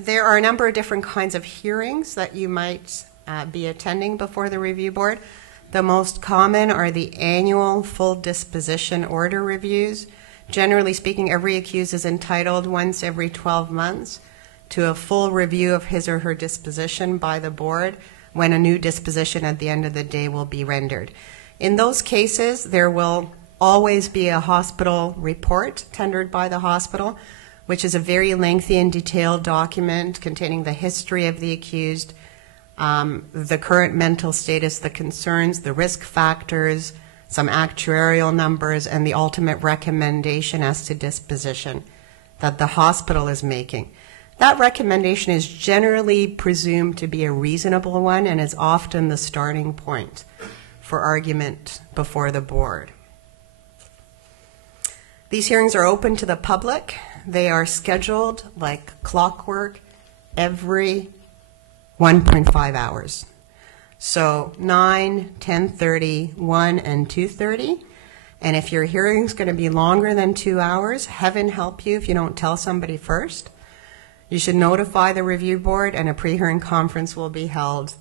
There are a number of different kinds of hearings that you might be attending before the review board. The most common are the annual full disposition order reviews. Generally speaking, every accused is entitled once every 12 months to a full review of his or her disposition by the board, when a new disposition at the end of the day will be rendered. In those cases, there will always be a hospital report tendered by the hospital, which is a very lengthy and detailed document containing the history of the accused, the current mental status, the concerns, the risk factors, some actuarial numbers, and the ultimate recommendation as to disposition that the hospital is making. That recommendation is generally presumed to be a reasonable one and is often the starting point for argument before the board. These hearings are open to the public. They are scheduled like clockwork every 1.5 hours. So 9, 10:30, 1, and 2:30. And if your hearing is going to be longer than 2 hours, heaven help you if you don't tell somebody first. You should notify the review board, and a pre-hearing conference will be held,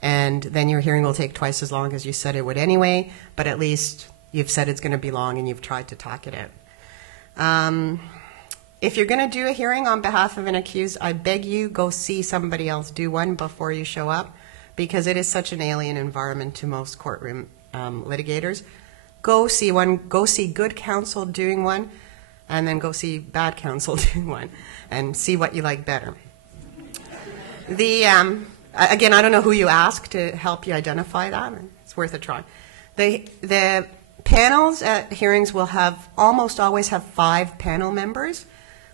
and then your hearing will take twice as long as you said it would anyway, but at least you've said it's going to be long and you've tried to talk it out. If you're going to do a hearing on behalf of an accused, I beg you, go see somebody else do one before you show up, because it is such an alien environment to most courtroom litigators. Go see one, go see good counsel doing one, and then go see bad counsel doing one, and see what you like better. Again, I don't know who you ask to help you identify that. It's worth a try. The panels at hearings will almost always have 5 panel members.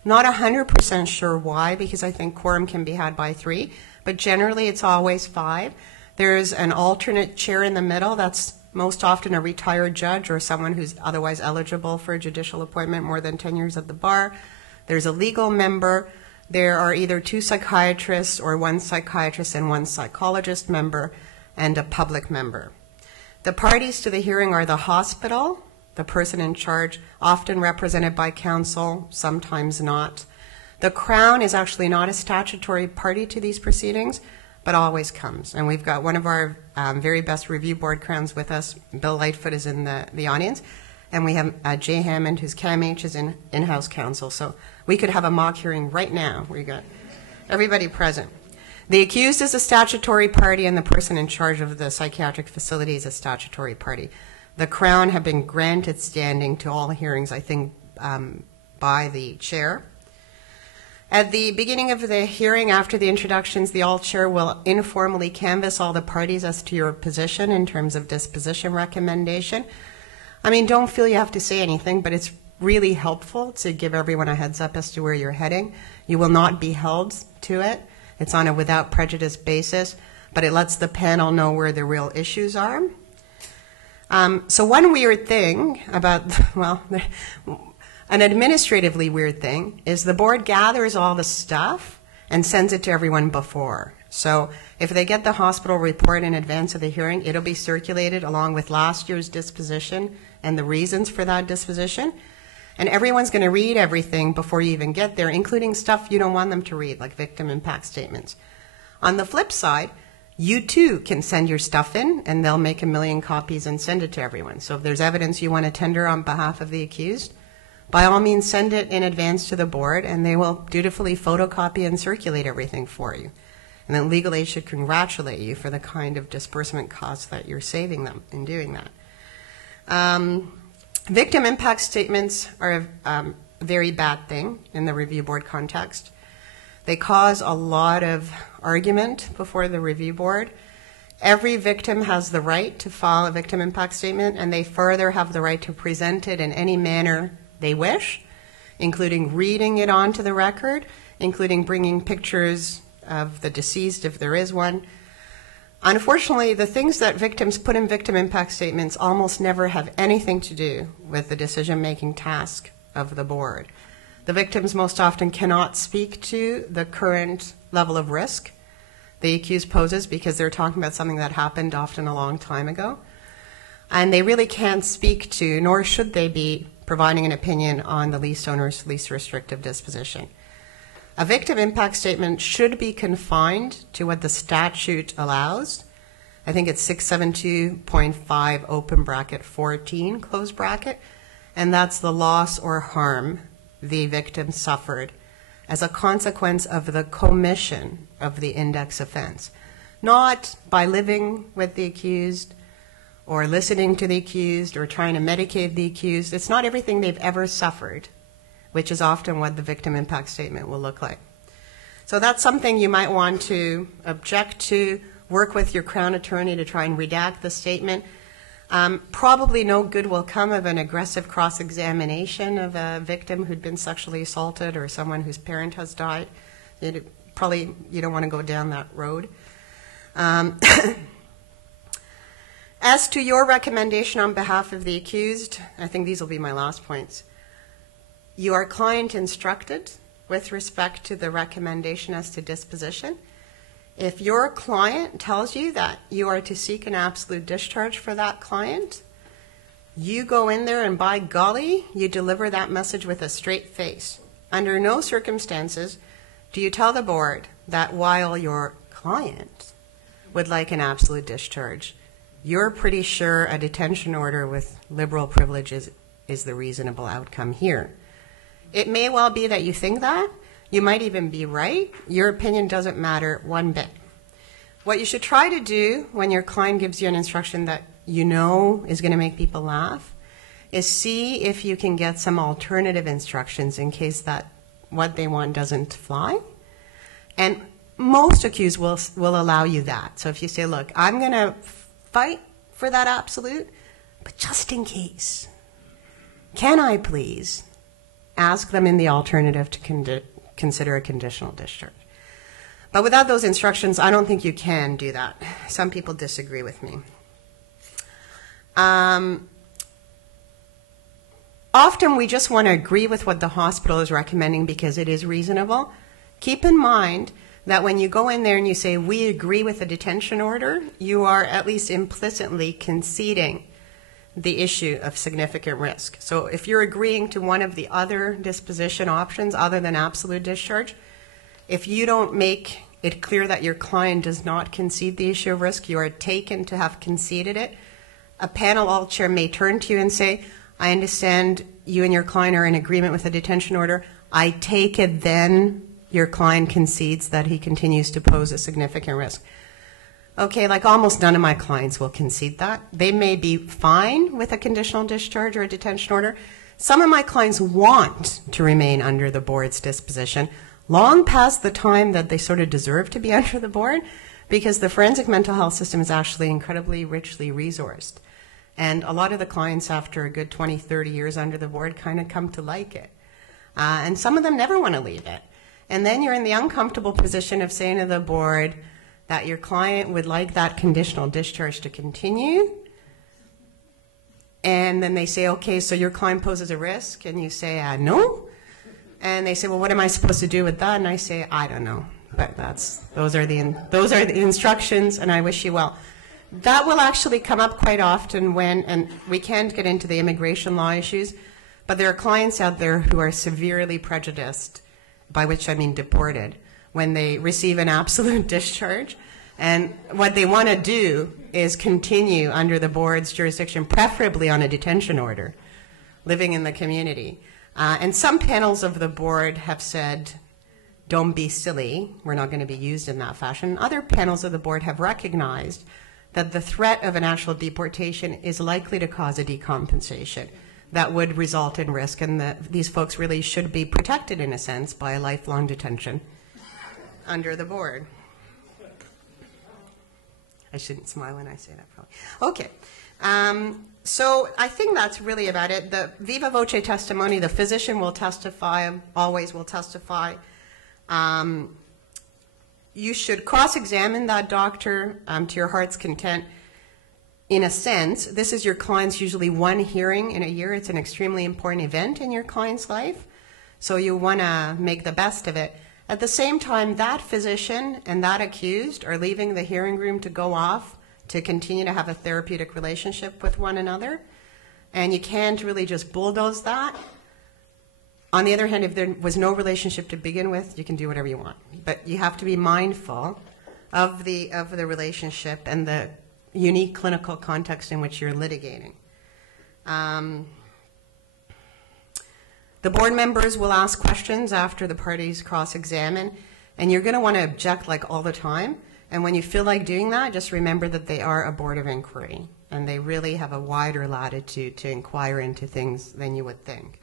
Not 100% sure why, because I think quorum can be had by 3, but generally it's always 5. There's an alternate chair in the middle. That's most often a retired judge or someone who's otherwise eligible for a judicial appointment, more than 10 years at the bar. There's a legal member. There are either 2 psychiatrists or 1 psychiatrist and 1 psychologist member, and a public member. The parties to the hearing are the hospital, the person in charge, often represented by counsel, sometimes not. The Crown is actually not a statutory party to these proceedings, but always comes. And we've got one of our very best review board crowns with us. Bill Lightfoot is in the audience. And we have Jay Hammond, who's CAMH, is in-house counsel. So we could have a mock hearing right now. We got everybody present. The accused is a statutory party, and the person in charge of the psychiatric facility is a statutory party. The Crown have been granted standing to all hearings, I think, by the chair. At the beginning of the hearing, after the introductions, the all-chair will informally canvass all the parties as to your position in terms of disposition recommendation. I mean, don't feel you have to say anything, but it's really helpful to give everyone a heads up as to where you're heading. You will not be held to it. It's on a without prejudice basis, but it lets the panel know where the real issues are. So one weird thing about, well, an administratively weird thing is the board gathers all the stuff and sends it to everyone before. So if they get the hospital report in advance of the hearing, it'll be circulated along with last year's disposition and the reasons for that disposition. And everyone's going to read everything before you even get there, including stuff you don't want them to read, like victim impact statements. On the flip side, you too can send your stuff in, and they'll make 1 million copies and send it to everyone. So if there's evidence you want to tender on behalf of the accused, by all means send it in advance to the board, and they will dutifully photocopy and circulate everything for you. And then legal aid should congratulate you for the kind of disbursement costs that you're saving them in doing that. Victim impact statements are a very bad thing in the review board context. They cause a lot of argument before the review board. Every victim has the right to file a victim impact statement, and they further have the right to present it in any manner they wish, including reading it onto the record, including bringing pictures of the deceased if there is one. Unfortunately, the things that victims put in victim impact statements almost never have anything to do with the decision-making task of the board. The victims most often cannot speak to the current level of risk the accused poses because they're talking about something that happened often a long time ago. And they really can't speak to, nor should they be, providing an opinion on the lease owner's least restrictive disposition. A victim impact statement should be confined to what the statute allows. I think it's 672.5 open bracket 14 close bracket, and that's the loss or harm the victim suffered as a consequence of the commission of the index offense, not by living with the accused or listening to the accused or trying to medicate the accused. It's not everything they've ever suffered, which is often what the victim impact statement will look like. So that's something you might want to object to, work with your Crown attorney to try and redact the statement. Probably no good will come of an aggressive cross-examination of a victim who'd been sexually assaulted or someone whose parent has died. You don't want to go down that road. As to your recommendation on behalf of the accused, I think these will be my last points. You are client instructed with respect to the recommendation as to disposition. If your client tells you that you are to seek an absolute discharge for that client, you go in there and by golly, you deliver that message with a straight face. Under no circumstances do you tell the board that while your client would like an absolute discharge, you're pretty sure a detention order with liberal privileges is the reasonable outcome here. It may well be that you think that. You might even be right. Your opinion doesn't matter one bit. What you should try to do when your client gives you an instruction that you know is going to make people laugh is see if you can get some alternative instructions in case that what they want doesn't fly. And most accused will allow you that. So if you say, look, I'm going to fight for that absolute, but just in case, can I please ask them in the alternative to consider a conditional discharge? But without those instructions, I don't think you can do that. Some people disagree with me. Often we just want to agree with what the hospital is recommending because it is reasonable. Keep in mind that when you go in there and you say, we agree with the detention order, you are at least implicitly conceding the issue of significant risk. So if you're agreeing to one of the other disposition options other than absolute discharge, if you don't make it clear that your client does not concede the issue of risk, you are taken to have conceded it. A panel all chair may turn to you and say, I understand you and your client are in agreement with the detention order. I take it then your client concedes that he continues to pose a significant risk. Okay, like almost none of my clients will concede that. They may be fine with a conditional discharge or a detention order. Some of my clients want to remain under the board's disposition long past the time that they sort of deserve to be under the board because the forensic mental health system is actually incredibly richly resourced. And a lot of the clients after a good 20, 30 years under the board kind of come to like it. And some of them never want to leave it. And then you're in the uncomfortable position of saying to the board that your client would like that conditional discharge to continue. And then they say, okay, so your client poses a risk. And you say, no. And they say, well, what am I supposed to do with that? And I say, I don't know. But those are the instructions, and I wish you well. That will actually come up quite often when, and we can't get into the immigration law issues, but there are clients out there who are severely prejudiced, by which I mean deported, when they receive an absolute discharge. And what they want to do is continue under the board's jurisdiction, preferably on a detention order, living in the community. And some panels of the board have said, don't be silly, we're not going to be used in that fashion. Other panels of the board have recognized that the threat of an actual deportation is likely to cause a decompensation that would result in risk, and that these folks really should be protected in a sense by a lifelong detention under the board. I shouldn't smile when I say that, probably. Okay. So I think that's really about it. The viva voce testimony, the physician will testify, always will testify. You should cross-examine that doctor to your heart's content. In a sense, this is your client's usually one hearing in a year. It's an extremely important event in your client's life, so you want to make the best of it. At the same time, that physician and that accused are leaving the hearing room to go off to continue to have a therapeutic relationship with one another, and you can't really just bulldoze that. On the other hand, if there was no relationship to begin with, you can do whatever you want. But you have to be mindful of the relationship and the unique clinical context in which you're litigating. The board members will ask questions after the parties cross-examine, and you're going to want to object like all the time. And when you feel like doing that, just remember that they are a board of inquiry, and they really have a wider latitude to inquire into things than you would think.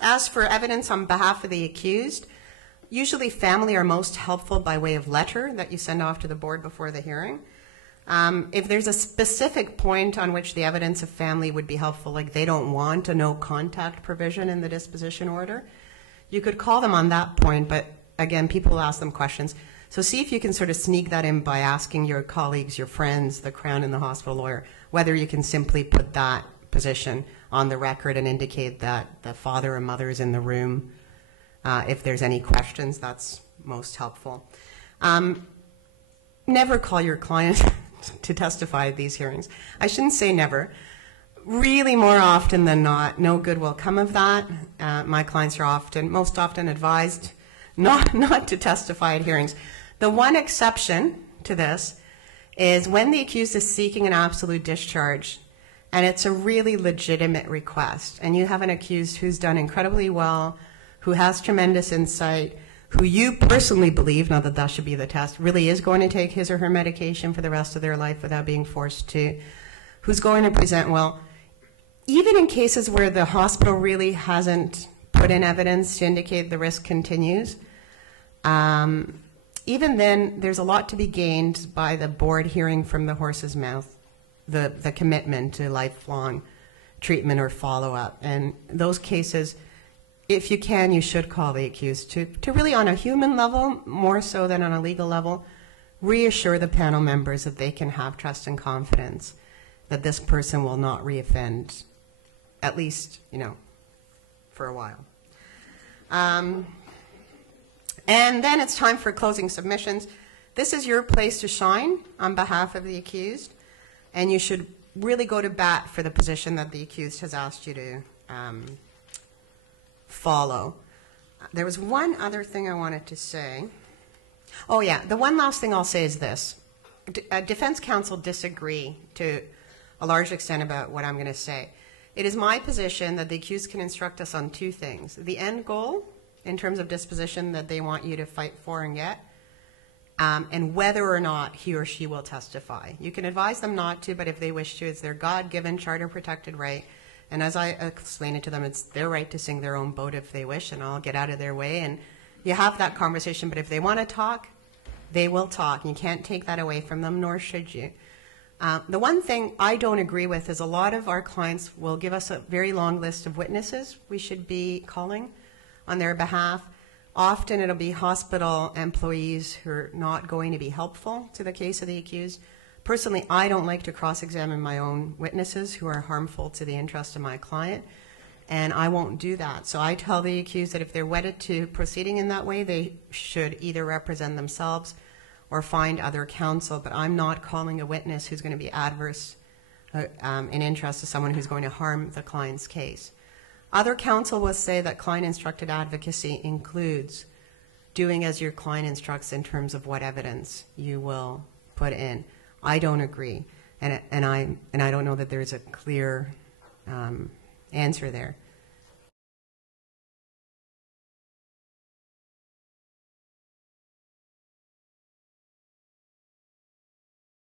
As for evidence on behalf of the accused, usually family are most helpful by way of letter that you send off to the board before the hearing. If there's a specific point on which the evidence of family would be helpful, like they don't want a no contact provision in the disposition order, you could call them on that point, but again, people will ask them questions. So see if you can sort of sneak that in by asking your colleagues, your friends, the Crown and the hospital lawyer, whether you can simply put that position on the record and indicate that the father or mother is in the room. If there's any questions, that's most helpful. Never call your client to testify at these hearings. I shouldn't say never. Really, more often than not, no good will come of that. My clients are most often advised not to testify at hearings. The one exception to this is when the accused is seeking an absolute discharge, and it's a really legitimate request, and you have an accused who's done incredibly well, who has tremendous insight, who you personally believe, not that that should be the test, really is going to take his or her medication for the rest of their life without being forced to, who's going to present well. Even in cases where the hospital really hasn't put in evidence to indicate the risk continues, even then, there's a lot to be gained by the board hearing from the horse's mouth, the commitment to lifelong treatment or follow-up. And those cases, if you can, you should call the accused to really, on a human level, more so than on a legal level, reassure the panel members that they can have trust and confidence that this person will not reoffend, at least, for a while. And then it's time for closing submissions. This is your place to shine on behalf of the accused, and you should really go to bat for the position that the accused has asked you to follow. There was one other thing I wanted to say. Oh yeah, the one last thing I'll say is this. Defense counsel disagree to a large extent about what I'm going to say. It is my position that the accused can instruct us on two things. The end goal, in terms of disposition that they want you to fight for and get, and whether or not he or she will testify. You can advise them not to, but if they wish to, it's their God-given, charter-protected right. And as I explain it to them, it's their right to sing their own boat if they wish, and I'll get out of their way. And you have that conversation, but if they want to talk, they will talk. You can't take that away from them, nor should you. The one thing I don't agree with is a lot of our clients will give us a very long list of witnesses we should be calling on their behalf. Often it'll be hospital employees who are not going to be helpful to the case of the accused. Personally, I don't like to cross-examine my own witnesses who are harmful to the interest of my client, and I won't do that. So I tell the accused that if they're wedded to proceeding in that way, they should either represent themselves or find other counsel, but I'm not calling a witness who's going to be adverse in interest to someone who's going to harm the client's case. Other counsel will say that client-instructed advocacy includes doing as your client instructs in terms of what evidence you will put in. I don't agree, and I don't know that there's a clear answer there.